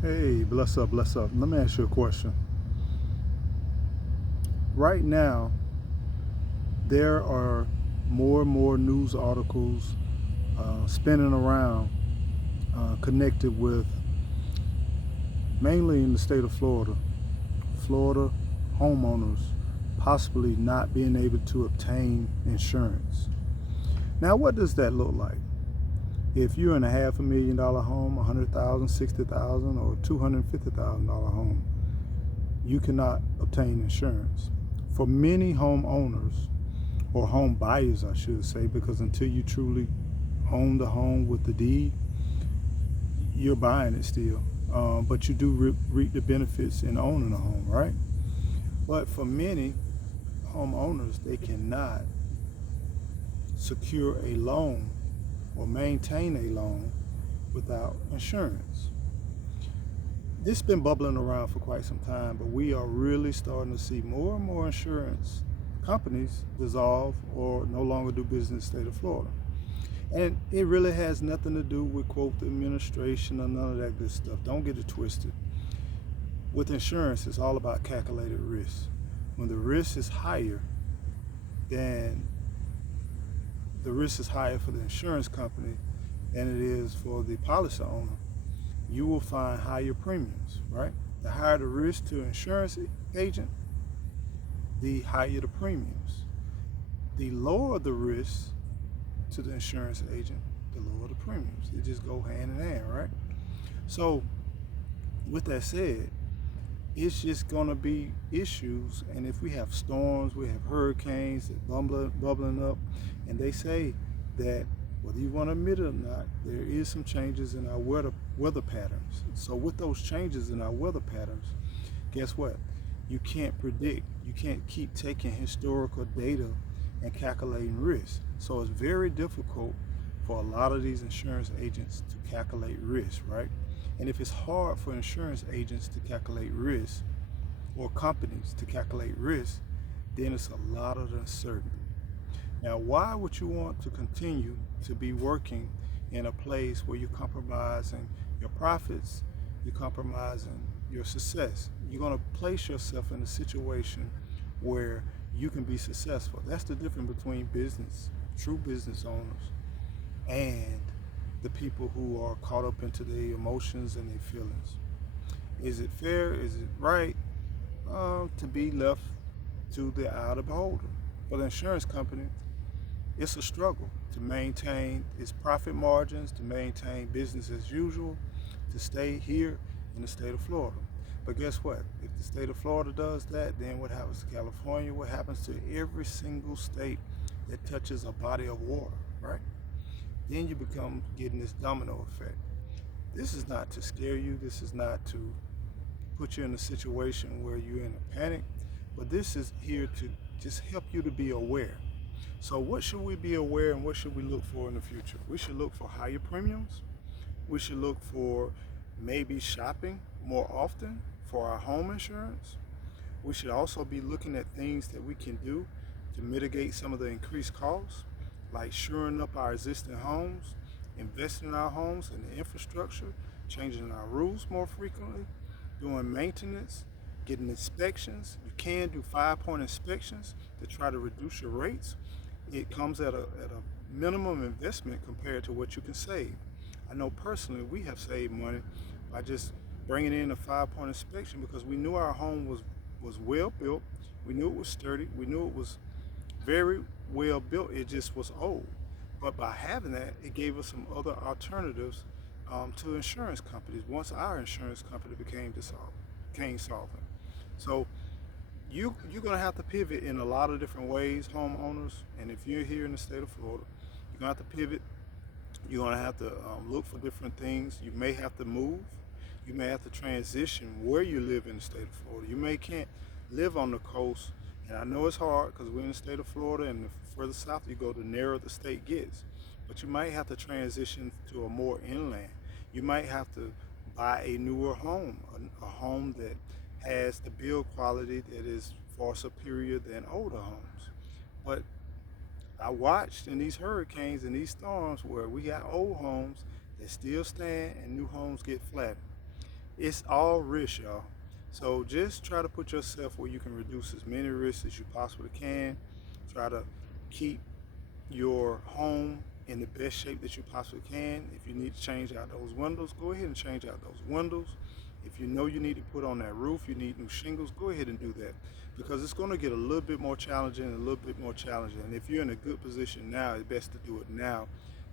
Hey, bless up, bless up. Let me ask you a question. Right now, there are more and more news articles spinning around connected with mainly in the state of Florida. Florida homeowners possibly not being able to obtain insurance. Now, what does that look like? If you're in a $500,000 home, 100,000, 60,000, or $250,000 home, you cannot obtain insurance. For many homeowners, or home buyers, I should say, because until you truly own the home with the deed, you're buying it still. But you do reap the benefits in owning a home, right? But for many homeowners, they cannot secure a loan or maintain a loan without insurance. This has been bubbling around for quite some time, but we are really starting to see more and more insurance companies dissolve or no longer do business in the state of Florida. And it really has nothing to do with, quote, the administration or none of that good stuff. Don't get it twisted. With insurance, it's all about calculated risk. When the risk is higher, then the risk is higher for the insurance company than it is for the policy owner. You will find higher premiums, right? The higher the risk to an insurance agent, the higher the premiums. The lower the risk to the insurance agent, the lower the premiums. They just go hand in hand, right? So, with that said, it's just going to be issues. And if we have storms, we have hurricanes that bubbling up, and they say that whether you want to admit it or not, there is some changes in our weather patterns. So with those changes in our weather patterns, guess what? You can't predict. You can't keep taking historical data and calculating risk. So it's very difficult for a lot of these insurance agents to calculate risk, right? And if it's hard for insurance agents to calculate risk or companies to calculate risk, then it's a lot of uncertainty. Now, why would you want to continue to be working in a place where you're compromising your profits, you're compromising your success? You're going to place yourself in a situation where you can be successful. That's the difference between business, true business owners, and the people who are caught up into their emotions and their feelings. Is it fair? Is it right to be left to the eye of the beholder? For the insurance company, it's a struggle to maintain its profit margins, to maintain business as usual, to stay here in the state of Florida. But guess what? If the state of Florida does that, then what happens to California? What happens to every single state that touches a body of water, right? Then you become getting this domino effect. This is not to scare you. This is not to put you in a situation where you're in a panic, but this is here to just help you to be aware. So what should we be aware and what should we look for in the future? We should look for higher premiums. We should look for maybe shopping more often for our home insurance. We should also be looking at things that we can do to mitigate some of the increased costs, like shoring up our existing homes, investing in our homes and the infrastructure, changing our roofs more frequently, doing maintenance, getting inspections. You can do 5-point inspections to try to reduce your rates. It comes at a minimum investment compared to what you can save. I know personally we have saved money by just bringing in a 5-point inspection because we knew our home was well built, we knew it was sturdy, we knew it was very well built, it just was old. But by having that, it gave us some other alternatives to insurance companies once our insurance company became solvent. So you're gonna have to pivot in a lot of different ways, homeowners. And if you're here in the state of Florida, you're gonna have to pivot. You're gonna have to look for different things. You may have to move. You may have to transition where you live in the state of Florida. You may can't live on the coast, and I know it's hard because we're in the state of Florida, and the further south you go, the narrower the state gets. But you might have to transition to a more inland. You might have to buy a newer home, a home that has the build quality that is far superior than older homes. But I watched in these hurricanes and these storms where we got old homes that still stand and new homes get flattened. It's all risk, y'all. So just try to put yourself where you can reduce as many risks as you possibly can. Try to keep your home in the best shape that you possibly can. If you need to change out those windows, go ahead and change out those windows. If you know you need to put on that roof, you need new shingles, go ahead and do that, because it's going to get a little bit more challenging and a little bit more challenging. And if you're in a good position now, it's best to do it now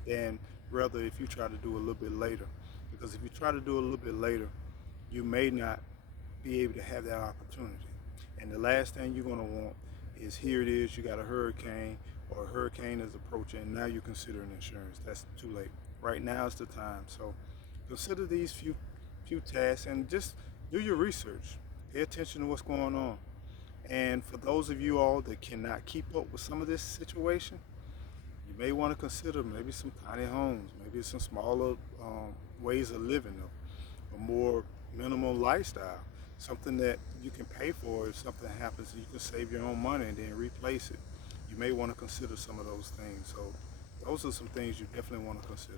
than rather if you try to do a little bit later. Because if you try to do a little bit later, you may not be able to have that opportunity. And the last thing you're going to want is, here it is, you got a hurricane, or a hurricane is approaching, and now you're considering insurance. That's too late. Right now is the time. So consider these few tasks and just do your research. Pay attention to what's going on. And for those of you all that cannot keep up with some of this situation, you may want to consider maybe some tiny homes, maybe some smaller ways of living, a more minimal lifestyle, something that you can pay for if something happens, and you can save your own money and then replace it. You may want to consider some of those things. So those are some things you definitely want to consider.